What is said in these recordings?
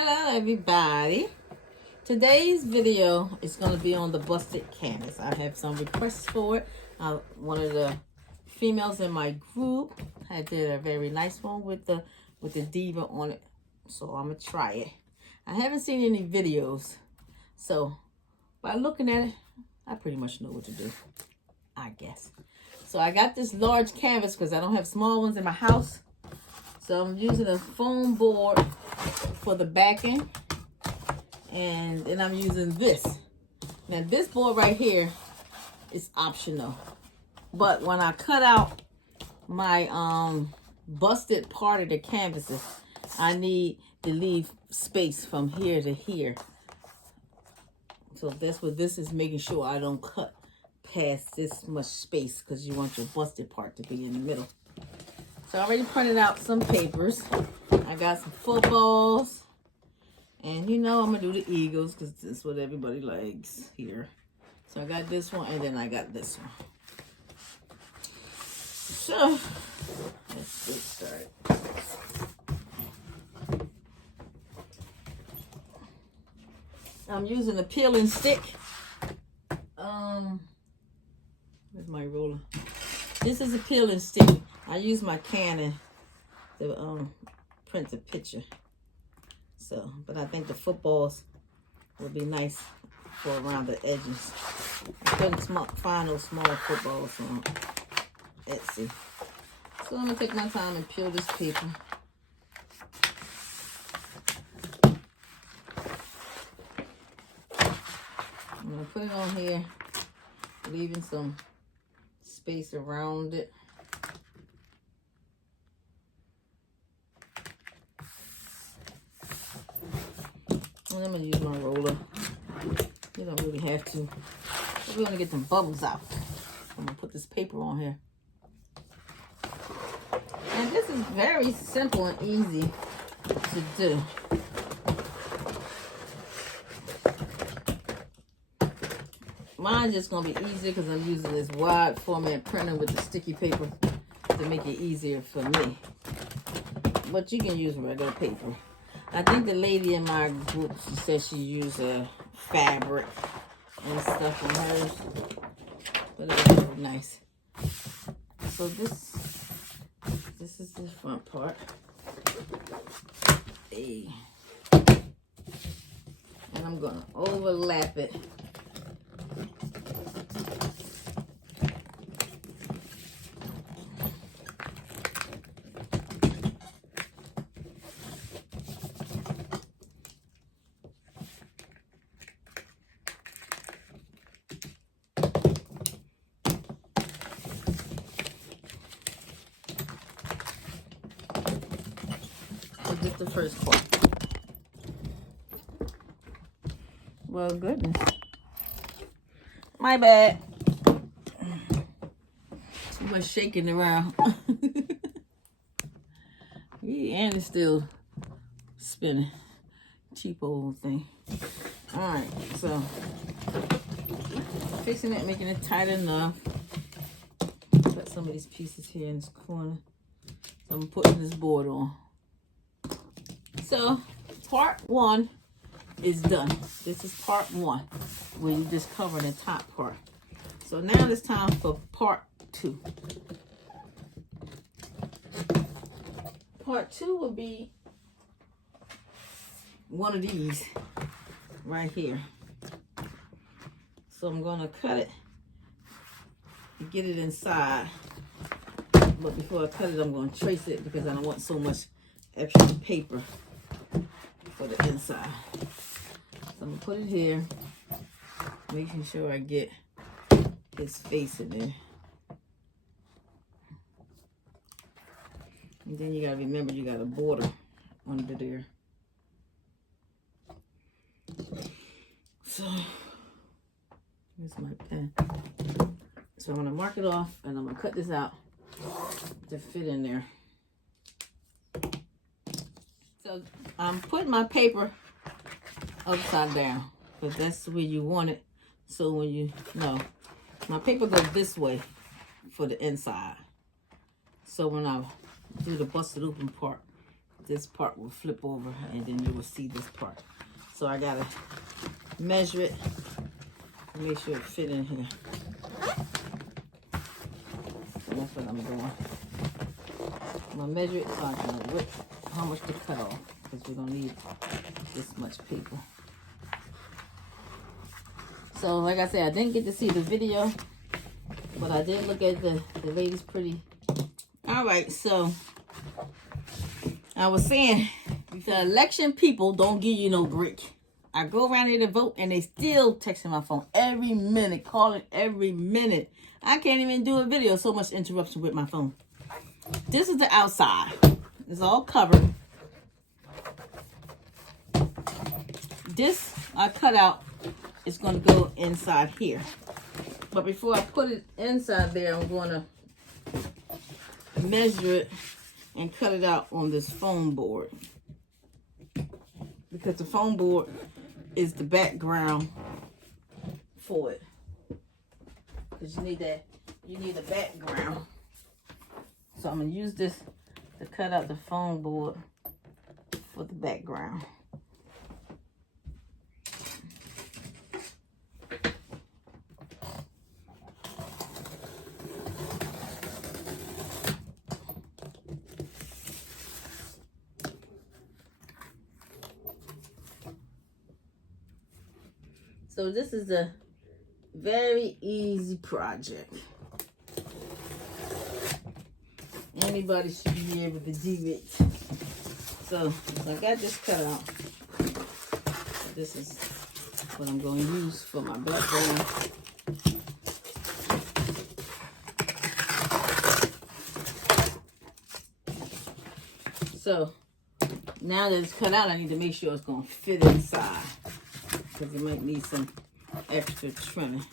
Hello everybody. Today's video is going to be on the busted canvas. I have some requests for it. One of the females in my group did a very nice one with the diva on it. So I'm going to try it. I haven't seen any videos. So by looking at it, I pretty much know what to do, I guess. So I got this large canvas because I don't have small ones in my house. So I'm using a foam board for the backing, and then I'm using this. Now this board right here is optional, but when I cut out my busted part of the canvases, I need to leave space from here to here. So that's what this is, making sure I don't cut past this much space, because you want your busted part to be in the middle. So I already printed out some papers. I got some footballs. And you know I'm going to do the Eagles because that's what everybody likes here. So I got this one and then I got this one. So let's get started. I'm using a peeling stick. Where's my ruler? This is a peeling stick. I use my Canon to print a picture. So, but I think the footballs will be nice for around the edges. I couldn't find those small footballs on Etsy. So I'm gonna take my time and peel this paper. I'm gonna put it on here, leaving some space around it. And I'm going to use my roller. You don't really have to. But we want to get some bubbles out. I'm going to put this paper on here. And this is very simple and easy to do. Mine's just going to be easier because I'm using this wide format printer with the sticky paper to make it easier for me. But you can use regular paper. I think the lady in my group, she said she used fabric and stuff on hers, but it was very nice. So this is the front part. Hey. And I'm gonna overlap it. This is the first part. Well, goodness. My bad. Too much shaking around. Yeah, and it's still spinning. Cheap old thing. Alright, so fixing it, making it tight enough. Got some of these pieces here in this corner. So I'm putting this board on. So part one is done. This is part one, where you just cover the top part. So now it's time for part two. Part two will be one of these right here. So I'm gonna cut it and get it inside. But before I cut it, I'm gonna trace it because I don't want so much extra paper for the inside. So I'm gonna put it here, making sure I get his face in there. And then you gotta remember you got a border under there. So here's my pen. So I'm gonna mark it off and I'm gonna cut this out to fit in there. So I'm putting my paper upside down because that's the way you want it. So when you know, my paper goes this way for the inside. So when I do the busted open part, this part will flip over and then you will see this part. So I gotta measure it and make sure it fit in here. So that's what I'm doing. I'm gonna measure it so I can know how much to cut off, because we're gonna need this much paper. So like I said, I didn't get to see the video, but I did look at the lady's pretty. All right, so I was saying, the election people don't give you no break. I go around there to vote and they still texting my phone every minute, calling every minute. I can't even do a video, so much interruption with my phone. This is the outside. It's all covered. This I cut out. It's going to go inside here. But before I put it inside there, I'm going to measure it and cut it out on this foam board, because the foam board is the background for it. Because you need a background. So I'm gonna use this to cut out the foam board for the background. So this is a very easy project. Anybody should be able to do it. So I got this cut out. This is what I'm going to use for my background. So now that it's cut out, I need to make sure it's going to fit inside, because it might need some extra trimming.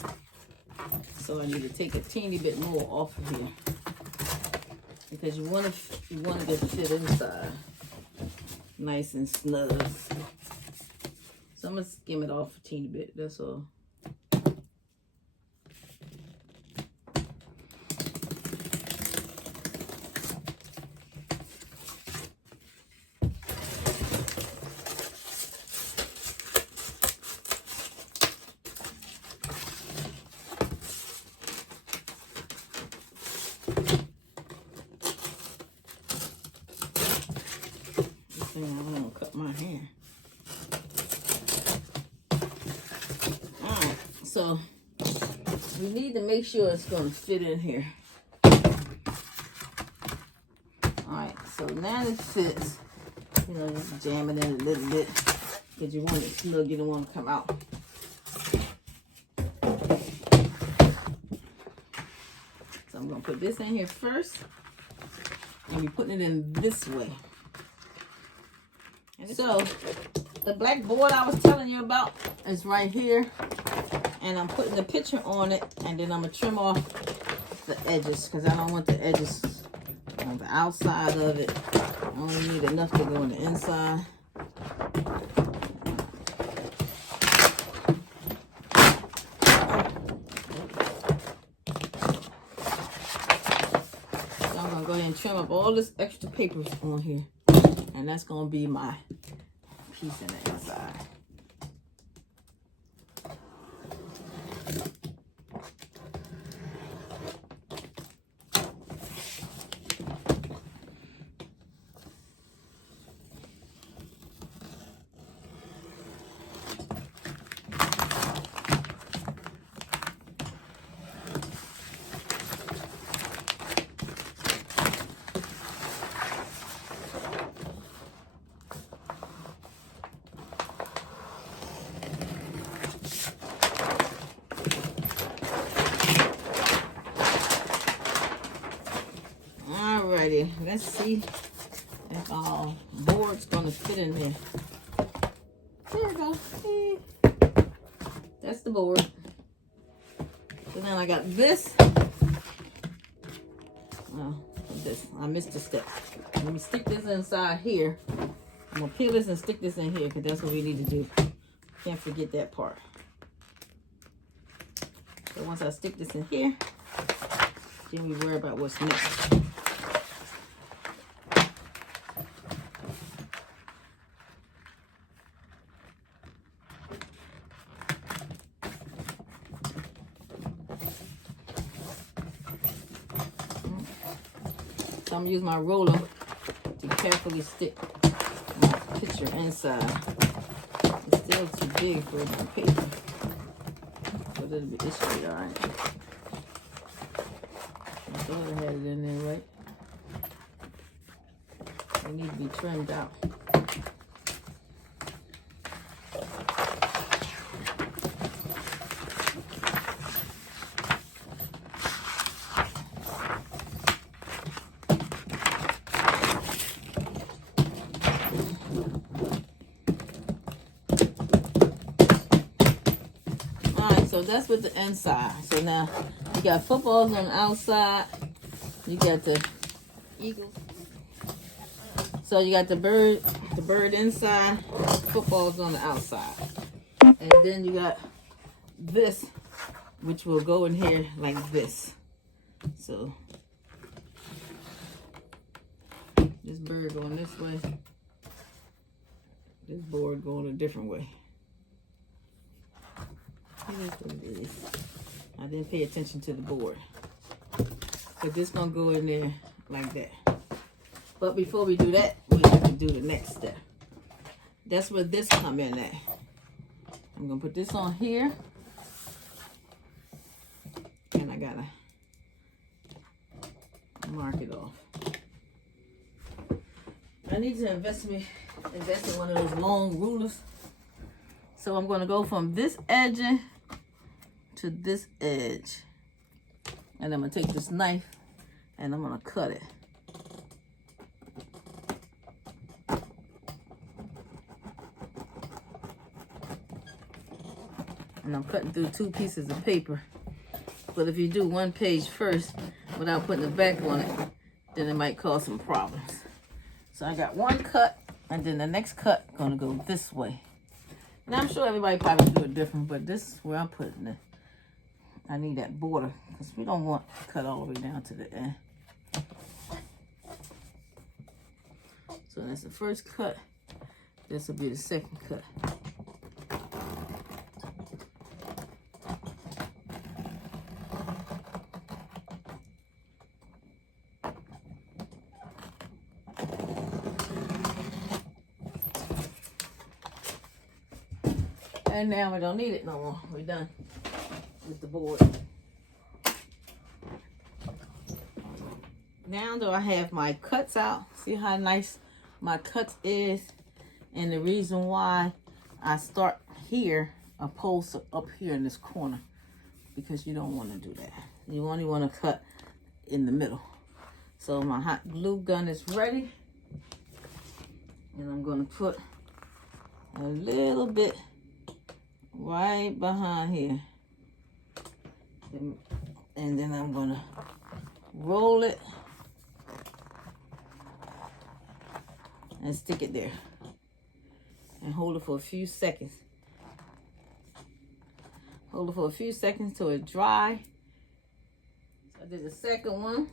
So I need to take a teeny bit more off of here, because you want it to fit inside nice and snug. So I'm gonna skim it off a teeny bit, that's all. I'm gonna cut my hair. Alright, so we need to make sure it's gonna fit in here. Alright, so now it fits. You know, just jam it in a little bit, because you want it snug, you don't want to come out. So I'm gonna put this in here first, and we're putting it in this way. So the black board I was telling you about is right here, and I'm putting the picture on it, and then I'm gonna trim off the edges, because I don't want the edges on the outside of it. I only need enough to go on the inside. So I'm gonna go ahead and trim up all this extra paper on here, and that's gonna be my piece in the inside. Alrighty, let's see if our board's gonna fit in there. There we go. That's the board. So then I got this. Oh, this. I missed a step. Let me stick this inside here. I'm gonna peel this and stick this in here, because that's what we need to do. Can't forget that part. So once I stick this in here, then we worry about what's next. So I'm gonna use my roller to carefully stick my picture inside. It's still too big for my paper, but it'll be straight, all right. I thought I had it in there, right? They need to be trimmed out. So that's with the inside. So now you got footballs on the outside. You got the Eagles. So you got the bird inside, footballs on the outside. And then you got this, which will go in here like this. So this bird going this way. This board going a different way. It is what it is. I didn't pay attention to the board. So this gonna go in there like that. But before we do that, we have to do the next step. That's where this come in at. I'm gonna put this on here. And I gotta mark it off. I need to invest in one of those long rulers. So I'm gonna go from this edge to this edge. And I'm gonna take this knife and I'm gonna cut it. And I'm cutting through 2 pieces of paper. But if you do 1 page first without putting it back on it, then it might cause some problems. So I got 1 cut, and then the next cut gonna go this way. Now I'm sure everybody probably do it different, but this is where I'm putting it. I need that border because we don't want to cut all the way down to the end. So that's the first cut. This will be the second cut. And now we don't need it no more. We're done with the board. Now that I have my cuts out, see how nice my cuts is? And the reason why I start here opposed to up here in this corner, because you don't want to do that. You only want to cut in the middle. So my hot glue gun is ready. And I'm going to put a little bit right behind here, and then I'm gonna roll it and stick it there and hold it for a few seconds. Hold it for a few seconds till it dry. So I did the second one,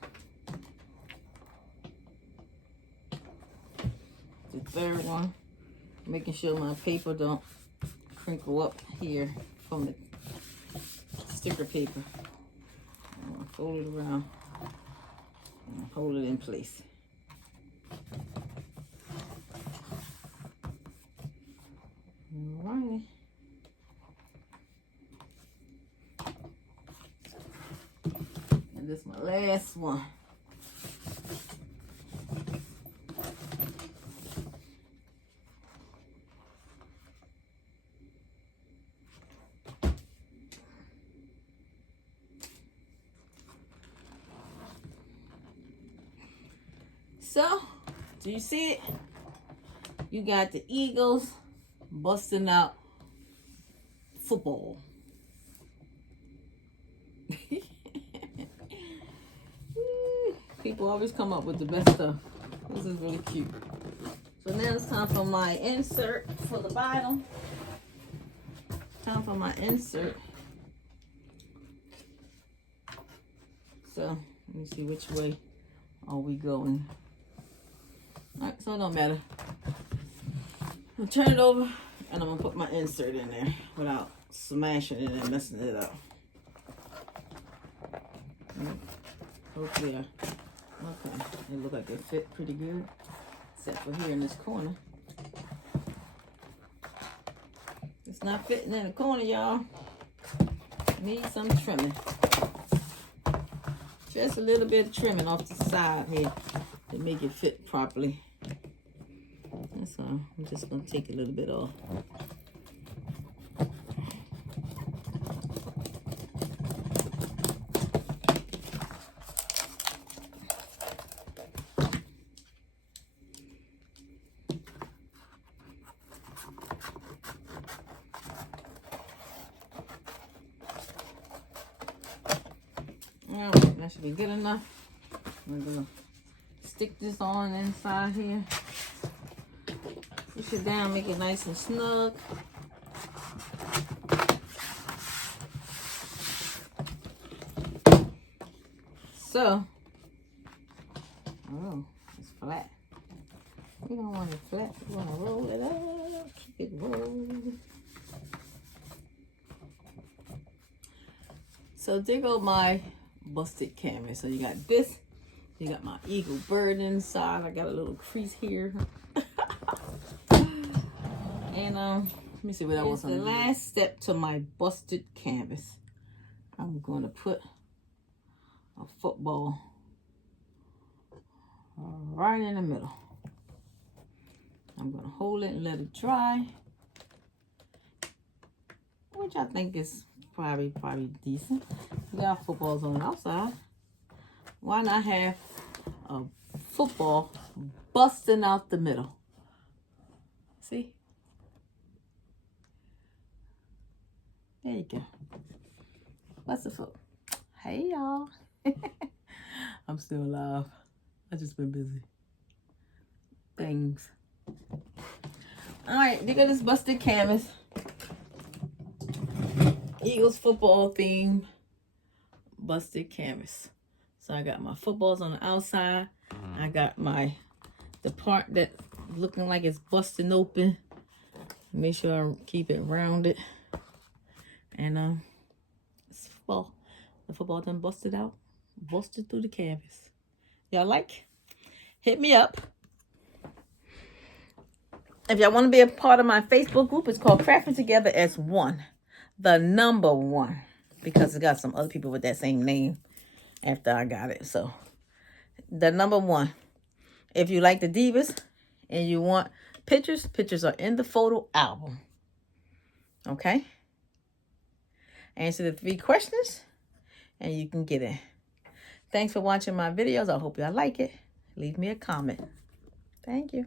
the third one, making sure my paper don't crinkle up here from the sticker paper. I'm gonna fold it around and hold it in place. Alrighty. And this is my last one. So, do you see it? You got the Eagles busting out football. People always come up with the best stuff. This is really cute. So now it's time for my insert for the bottom. Time for my insert. So, let me see which way are we going. Alright, so it don't matter. I'll turn it over and I'm gonna put my insert in there without smashing it and messing it up. Hopefully I Okay, it look like it fit pretty good, except for here in this corner. It's not fitting in the corner, y'all. Need some trimming. Just a little bit of trimming off the side here to make it fit properly. That's all. I'm just gonna take a little bit off. Alright, that should be good enough. We're gonna stick this on inside here. Push it down, make it nice and snug. So, oh, it's flat. We don't want it flat. We want to roll it up. Keep it rolled. So there go my busted canvas. So you got this. You got my eagle bird inside. I got a little crease here. And let me see what that was. The last step to my busted canvas. I'm going to put a football right in the middle. I'm going to hold it and let it dry, which I think is probably decent. We got footballs on the outside. Why not have a football busting out the middle? See? There you go. What's the foot? Hey, y'all. I'm still alive. I just been busy. Things. All right, look at this busted canvas. Eagles football theme. Busted canvas. So I got my footballs on the outside. I got the part that looking like it's busting open. Make sure I keep it rounded. And it's football. The football done busted out. Busted through the canvas. Y'all like? Hit me up. If y'all want to be a part of my Facebook group, it's called Crafting Together as One. The number 1. Because it got some other people with that same name after I got it. So, the number 1. If you like the Divas and you want pictures, pictures are in the photo album. Okay? Answer the 3 questions and you can get in. Thanks for watching my videos. I hope y'all like it. Leave me a comment. Thank you.